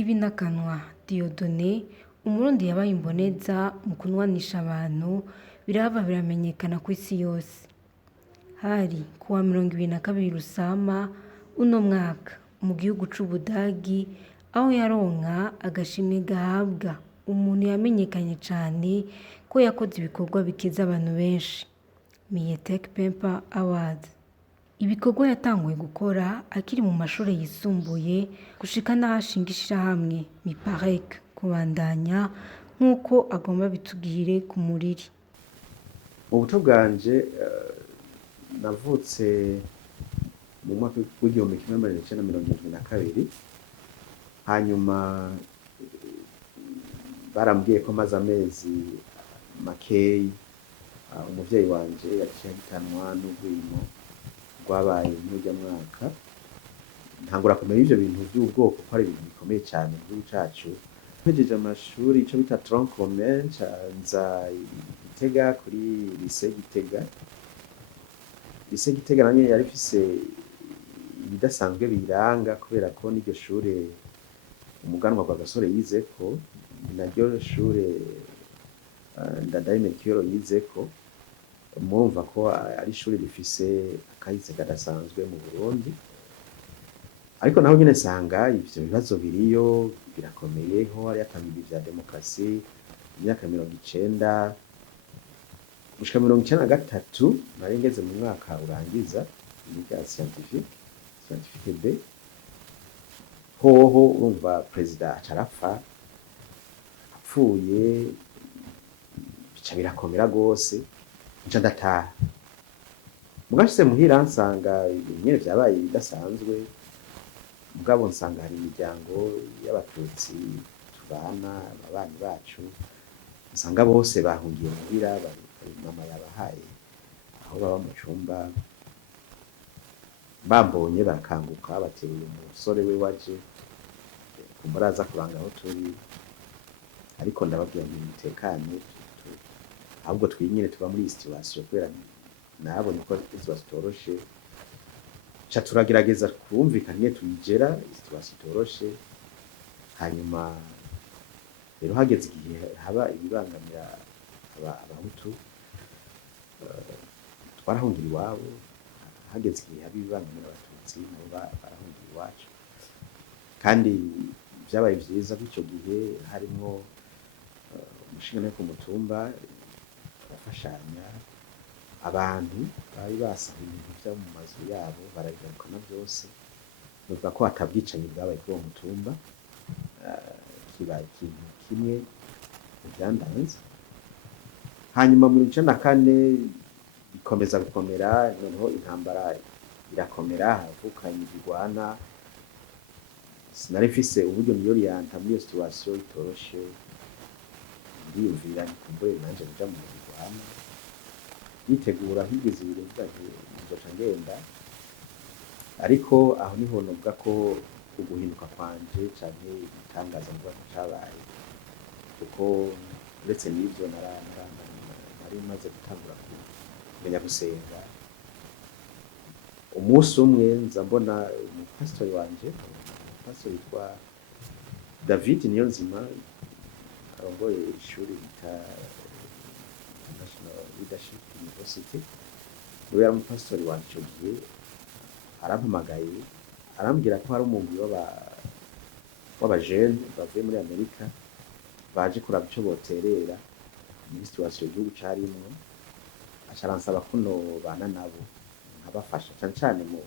ikibi n'akanwa Dieudonné umurundi yabaye imboneza mu kunywanisha abantu birahava biramenyekana kw'isi yose. Hari kuwa 22 Rusama uno mwaka mu gihugu c'Ubudagi aho yaronka agashimwe gahabwa umuntu yamenyekanye cane ko yakoze ibikorwa bikiza abantu benshi Miyetech Pempa Award. Ibikorwa yatanguye gukora akiri mu mashuri yisumbuye gushika n'ahashinga ishirahamwe Miparek kubandanya nk'uko agomba bitugire ku Muriri. Ubuto bwanje navutse mu mwaka w'igihumbi kimwe amajana icenda mirongo irindwi na kabiri, hanyuma barambwiye ko maze amezi makeyi umuvyeyi wanje yaciye ahitanwa n'urwimo rwabaye muri urya mwaka. Ntangura kumenya ivyo bintu vy'ubwoko ko ari ibintu bikomeye cane mu gihugu cacu. Mpejeje amashuri ico bita tronc commun nza Gitega kuri lycée Gitega. Lycée Gitega nanye yari ifise ibidasanzwe biranga kubera ko n'iryo shure umuganwa kwa gasore yizeko, naryo shure Ndadaye Melchior yizeko. Murumva ko ari ishuri rifise akahise kadasanzwe mu Burundi, ariko naho nyene sanga ivyo bibazo biriyo birakomeye. Ho hari akambi vya demokrasi imyaka 90 gushika 93 nari ngeze mu mwaka urangiza ibiga scientifique B. Hoho urumva president acarapfa, apfuye bica birakomera gose nca ndataha. Mugashitse muhira nsanga nyene vyabaye bidasanzwe, mugabo nsanga hari imiryango y'abatutsi tubana ababanyi bacu, nsanga bose bahungiye muhira, mama yabahaye aho baba mu cumba. Bambonye barakanguka bateruye umusore we waje kumuraza kuranga aho turi, ariko ndababwira ngo mutekane ahubwo twinyine tuba muri situation kubera nabonye ko situation toroshe, cha turagerageza kumvikana tuyigera situation toroshe. Hanyuma rero hageze igihe haba ibibangamira abahutu, twarahungira iwabo. Hageze igihe haba ibibangamira abatutsi nabo barahungira iwacu, kandi vyabaye vyiza kw'ico gihe harimwo umushinga ku mutumba bafashanya. Abantu bari basaha ibintu vyo mu mazu yabo baragarukana vyose, bivuga ko atabwicanyi bwabaye kuri uwo mutumba. Kiba ikintu kimwe vyandanze. Hanyuma mu 1994 bikomeza gukomera, noneho intambara irakomera, havukanye igwana. Sinari mfise uburyo niyoriyanta muri iyo situation itoroshe, ndiyumvira nikumbure nanje nja mu igwana yitegura higeze ibintu vyanjye nzoca ngenda. Ariko aho niho novuga ko uguhinduka kwanje canke itangaza mvuga ko cabaye, kuko uretse n'ivyo nari maze gutangura kumenya gusenga. Umunsi umwe nza mbona umupasitori wanje, umupasitori yitwa David Niyonzima, arongoye ishuri bita Leadership University. Uwo yari umupasitori wanje ico gihe arampamagaye arambwira ko hari umugwi w'abajene bavuye muri Amerika baje kuraba ico boterera muri situation igihugu carimwo. Acaransaba ko nobana nabo nkabafasha cane cane mu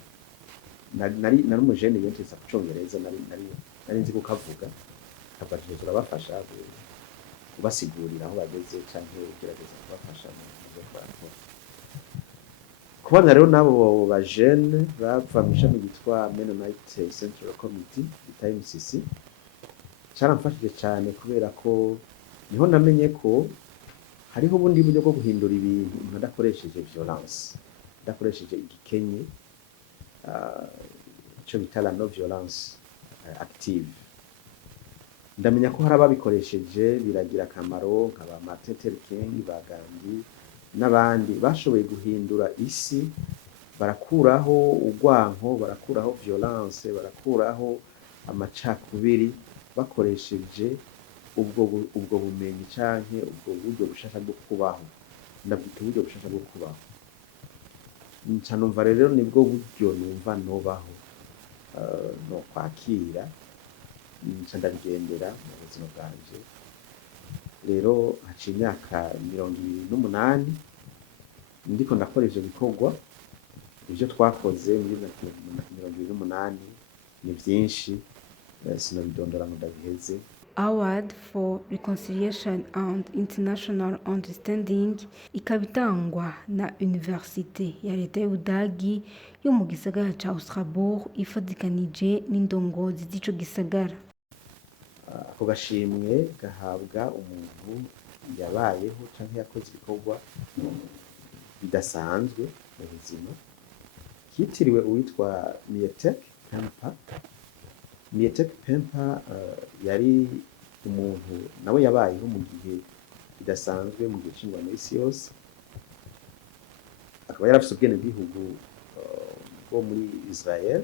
nari umujene yenteza ku Congereza, nari nzi kukavuga, kabaje turabafasha kubasigurira aho bageze canke ugerageza kubafasha mu byo bakora. Kubona rero nabo bajene bava mu ishami ryitwa Mennonite Central Committee bita MCC, caramfashije cane kubera ko niho namenye ko hariho ubundi buryo bwo guhindura ibintu umuntu adakoresheje violence, adakoresheje igikenye, ico bita la no violence active. Ndamenya ko hari ababikoresheje biragira akamaro, nkaba Martin Luther King, Bagandi n'abandi bashoboye guhindura isi, barakuraho urwanko, barakuraho violence, barakuraho amacakubiri, bakoresheje ubwo bumenyi canke ubwo buryo bushasha bwo kubaho, ndabwita uburyo bushasha bwo kubaho. Nca numva rero nibwo buryo numva nobaho, nokwakira, nca ndabigendera mu buzima bwanje. Rero haciye imyaka 28 ndiko ndakora ivyo bikorwa. Ivyo twakoze muri 28 ni vyinshi, sinabidondora ngo ndabiheze. Award for Reconciliation and International Understanding ikaba itangwa na Universite ya Leta y'Ubudagi yo mu gisagara ca Strasbourg ifadikanije n'indongozi z'ico gisagara. Ako gashimwe gahabwa umuntu yabayeho canke yakoze ibikorwa bidasanzwe mu buzima, kitiriwe uwitwa Mietek Pempa. Yari umuntu nawe yabayeho mu gihe bidasanzwe, mu gihe c'ingwano y'isi yose. Akaba yarafise ubwenegihugu bwo muri Israel.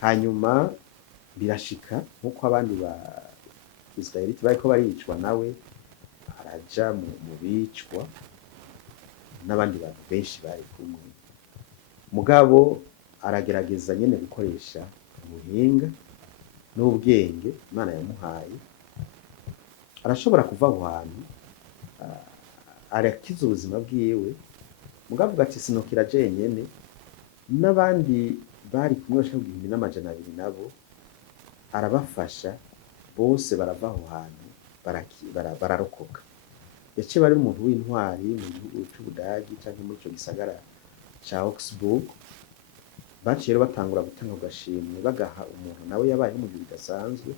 Hanyuma birashika nk'uko abandi ba Israelite bariko baricwa, nawe araja mu bicwa n'abandi bantu benshi bari kumwe. Mugabo aragerageza nyene gukoresha ubuhinga n'ubwenge Imana yamuhaye, arashobora kuva aho hantu arakiza ubuzima bwiwe. Mugabo avuga ati sinokira jenyene, n'abandi bari kumwe bashaka 1200 nabo arabafasha, bose barava aho hantu bararokoka. Yaciye bari umuntu w'intwari mu gihugu c'Ubudagi canke muri ico gisagara ca Augsburg. Baciye batangura gutanga agashimwe bagaha umuntu nawe yabaye mu gihe bidasanzwe,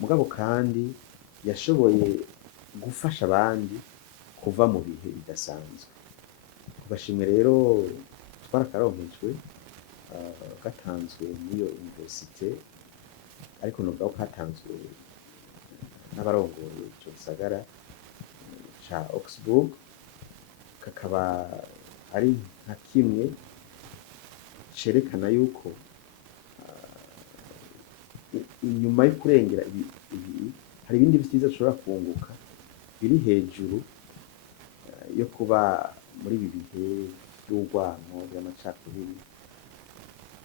mugabo kandi yashoboye gufasha abandi kuva mu bihe bidasanzwe. Agashimwe rero twarakaronkejwe, gatanzwe n'iyo universite, ariko nubwo katanzwe n'abarongoye ico gisagara ca Augsburg. Kakaba ari nka kimwe cerekana yuko inyuma yo kurengera ibi hari ibindi vyiza dushobora kunguka biri hejuru yo kuba muri ibi bihe by'urwanko by'amacakubiri.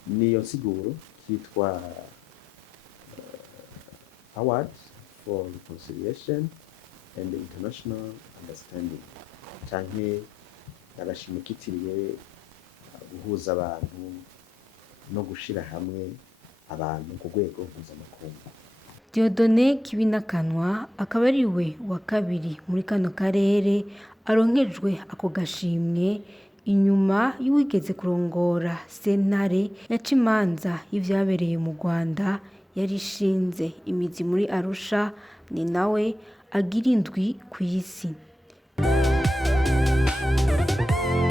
Niyo nsiguro kitwa Award for Reconciliation and International Understanding, canke agashimwe kitiriwe guhuza abantu no gushira hamwe abantu ku rwego mpuzamakungu. Dieudonné Kibinakanwa akaba ari we wa kabiri muri kano karere aronkejwe ako gashimwe, inyuma y'uwigeze kurongora sentare yaca imanza y'ivyabereye mu Rwanda yari ishinze imizi muri Arusha. Ni nawe agira indwi ku isi.